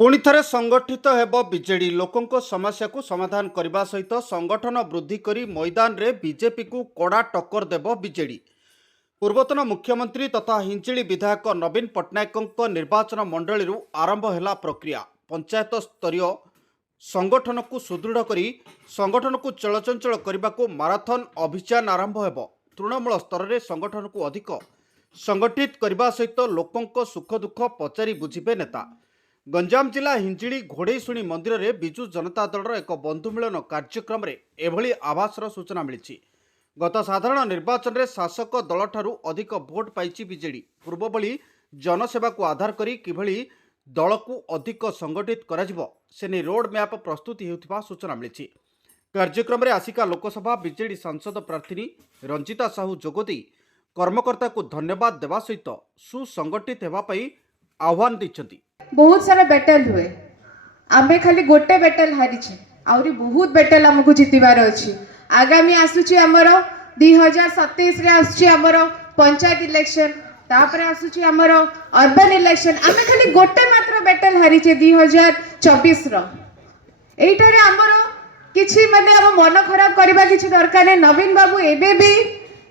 पुणी थे संगठित हेब बीजेडी लोकों समस्या को समाधान करने सहित संगठन वृद्धि करी मैदान रे बीजेपी को कड़ा टक्कर देव बीजेडी। पूर्वतन मुख्यमंत्री तथा हिंजिली विधायक नवीन पट्टनायक निर्वाचन मंडली आरंभ है प्रक्रिया। पंचायत स्तरीय संगठन को सुदृढ़ करी संगठन को चलचंचल करने को माराथन अभियान आरंभ हो। तृणमूल स्तर में संगठन को अधिक संगठित करने सहित लोकों सुख दुख पचारि बुझे नेता। गंजाम जिला हिंजिली घोड़ेशुणी मंदिर में विजु जनता दल एक बंधु मिलन कार्यक्रम में एभली आभासर सूचना मिली। गत साधारण निर्वाचन में शासक दल ठारू अधिक भोट पाई बीजेडी। पूर्व भली जनसेवा को आधार करी किभली दल को अधिक संगठित से रोड मैप प्रस्तुति होता सूचना मिली। कार्यक्रम में आसिका लोकसभा बीजेडी सांसद प्रार्थी रंजिता साहू जोगदी कर्मकर्ता को धन्यवाद देवा सहित सुसंगठित होगापी आह्वान देते। बहुत सारा बैटल हुए, आमे खाली गोटे बैटल हारिछे, आउरी बहुत बैटल हमको जितबार अछि। आगामी आसुची हमर 2027 रे आसुची हमर पंचायत इलेक्शन, तापर आसुची हमर अर्बन इलेक्शन। आमे खाली गोटे मात्र बैटल हारिछे 2024 रो। एइटारे हमर किछि माने हम मन खराब करबा किछि दरकार नै। नवीन बाबू एबे भी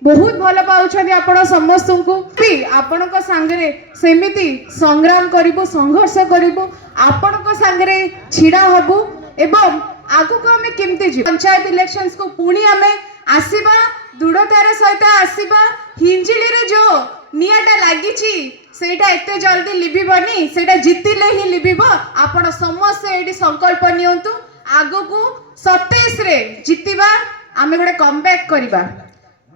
बहुत भल पाउछन आपण समस्त को भी आपण को सांगरे सेमिति संग्राम करिबो, संघर्ष करिबो, आपण को सांगरे छिड़ा हबो एवं आगु को हमें केमते जी पंचायत इलेक्शंस को पुणी हमें आसीबा दृढ़तार सहित आसीबा। हिंजिली रे जो नियाटा लागिची सेटा एते जल्दी लिबिबनी, सेटा जितिले ही लिबिबो। आपण समस्त एडी संकल्प नियंतु, आगु को 27 रे जितिबा, आमे गोटे कमबैक करिबा।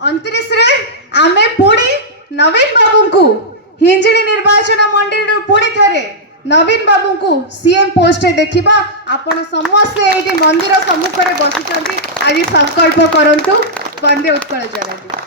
29 रे आमे पुणी नवीन बाबू को हिंजिली निर्वाचन मंडली पुणी थरे नवीन बाबू को सीएम पोस्ट देखिबा। आपण समस्त एठी मंदिर सम्मुख रे बसिचंती। आज संकल्प करंतु वंदे उत्कल जननी।